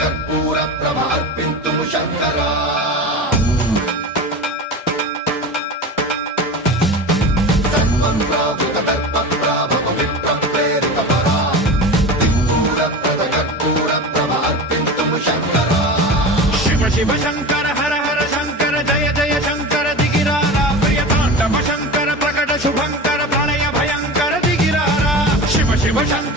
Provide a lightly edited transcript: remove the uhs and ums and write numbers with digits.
कर्पूर प्रभ अर्पिन्तुं शंकरा सर्वं प्रावृत दर्प प्राभव विप्र प्रेरित परा कर्पूर प्रभ अर्पिन्तुं शंकरा शिव शिव शंकर हर हर शंकर जय जय शंकर दिगिरारा प्रिय तांडव शंकर प्रकट शुभंकर प्रणय भयंकर दिगिरारा शिव शिव शंकर